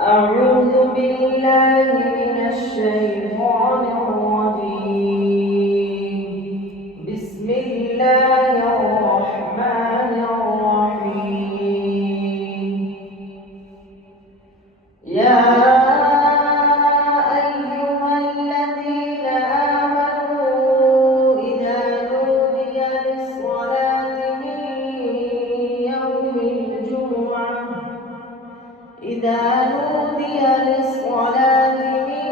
أعوذ بالله من الشيطان الرجيم. بسم الله الرحمن الرحيم. يا أيها الذين آمنوا إذا نودي للصلاة من يوم الجمعة إذا نودي للصلاة من